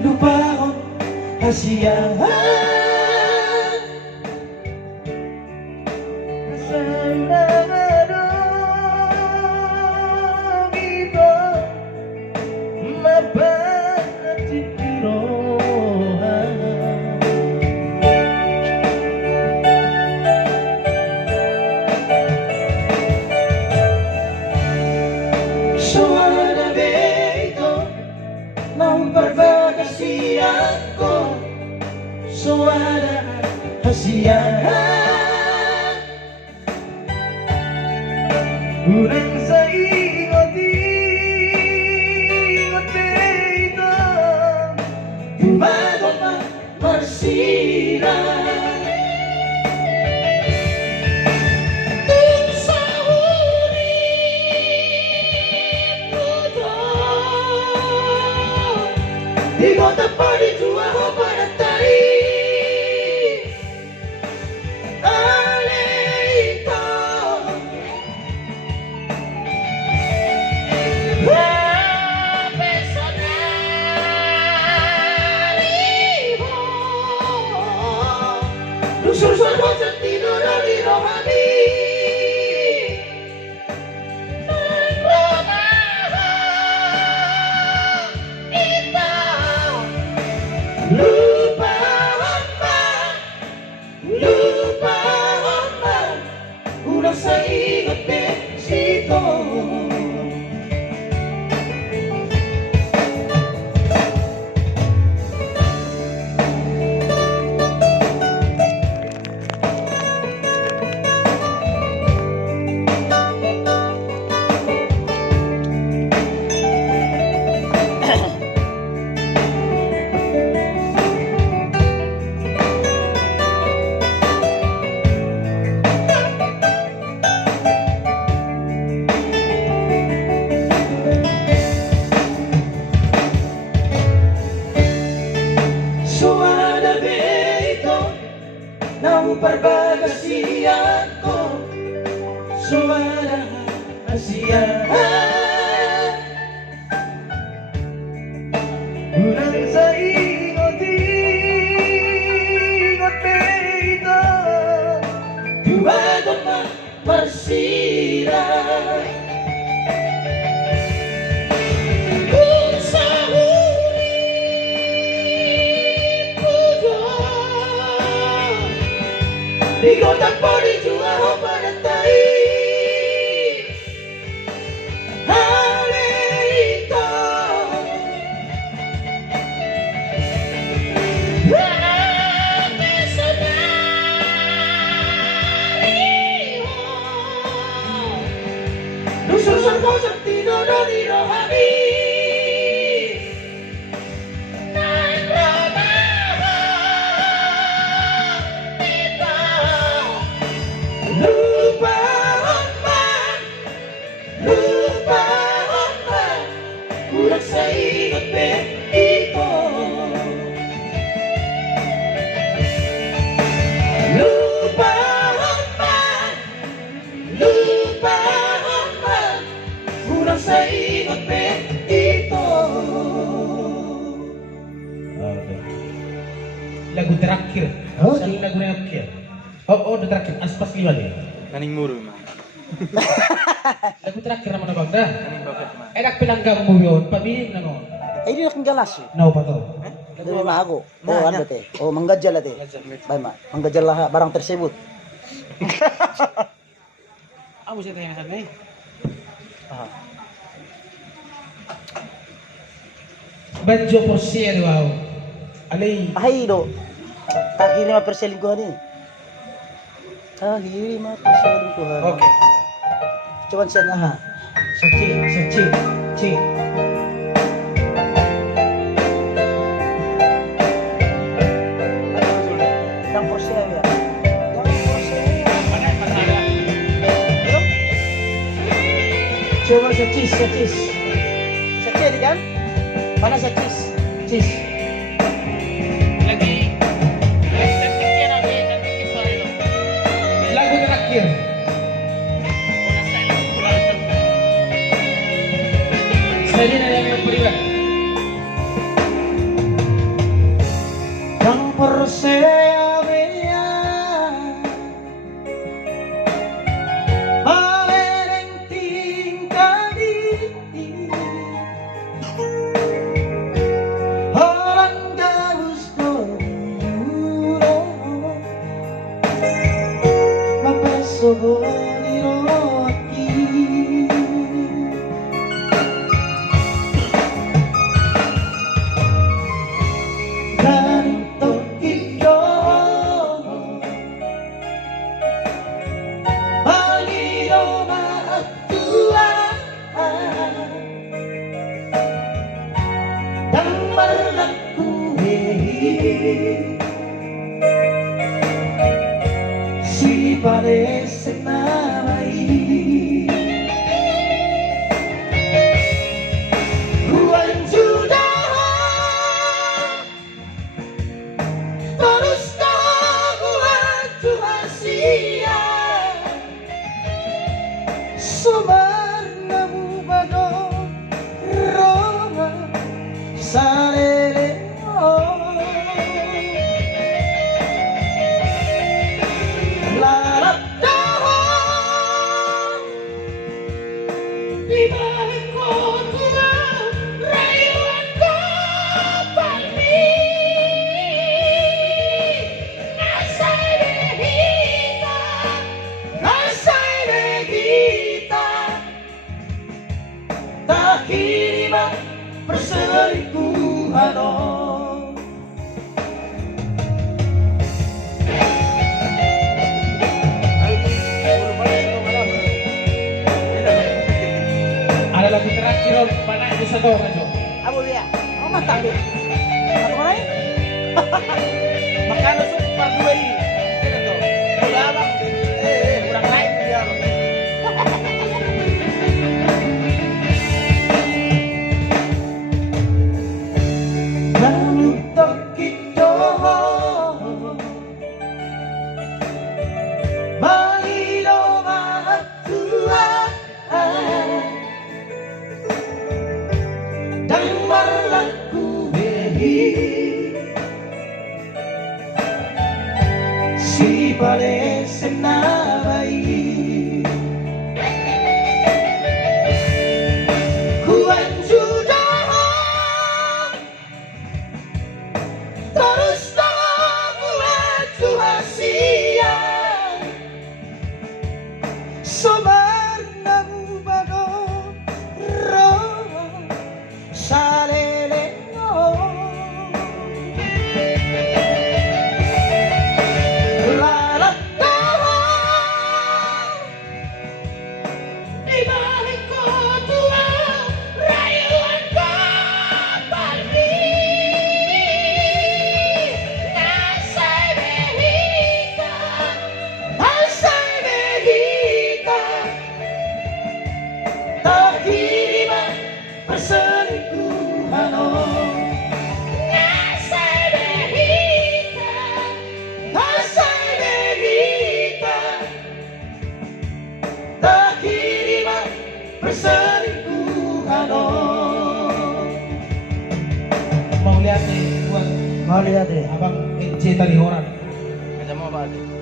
lupa ko kasiyahan. Sana anong ito mapatitirohan. Suara ito ng pagkakasiyan ko, suara kasiyahan. Urang sa ingot-ingot ito, bago pa marsira. Digo tapari tua ho para tai aleito personali ho lusur sorbo sentino rari rohani lupa hamba ulang sa ingat besito. Suara ito ng pagkakasiyan ko, suara kasiyahan. Ulang sa ingot-ingot ito, bago pa marsira. Digo tapori jua ho para tai aleito personali ho lusur sorbo sentino rari rohani. Lupa hamba ulang sa ingat ito. Lupa hamba ulang sa ingat ito. Lagu terakhir. Satu lagu yang terakhir. Oh, terakhir. Aspas lima deh. Naning muru mah. Lagu terakhir naman na bangda. Naning bakit mah. Enak pinanggang mo yun. Pabiling na no. Ay, di na kang galas eh. No pa to. Hindi na mahago. O, Nah, ano te? O, manggajal ate. Bay ma, manggajal lah barang tersebut. Amo siya tayo nasabi. Badyo por siya wow. Alay. Ay, do. Taki 5% lingkuhan eh. Taki 5% lingkuhan. Okay. Cuman siya na ha. Ci. Yang porsi ya. Yang porsi ya. Coba sa cheese. Sa cheese kan? Mana sa cheese? Cheese. Lagu terakhir. Saya yang beribadah. yang persea-bea paling tingkah di orang gabus koriuro mapeso boliroti si parece nada ahí. Buwan sudah terus buwan tuhasia sumarnamu bago Roma salele di balik kota rayuan kapalmi nasay behita tak kiriman perselingkuhan Ada lagu terakhir Om, mana itu satu aja. Abo dia. Oh mantap deh. Apa lain? Makan super dua ini. Kita tuh. Udah bang. Kurang lain dia. Lalu tokito. Malino matua. Dan marlaku behi si parece nada ahí. Kuan sudah terus buat tuhasia somarnamu bago Roma salele lalat tahan di balik kota rayuan kapalmi nasay behita tak kiriman perselingkuhan nasay behita tak kiriman perselingkuhan Mau lihat nih buat mau lihat deh abang Ece tadi orang. Macam apa tadi?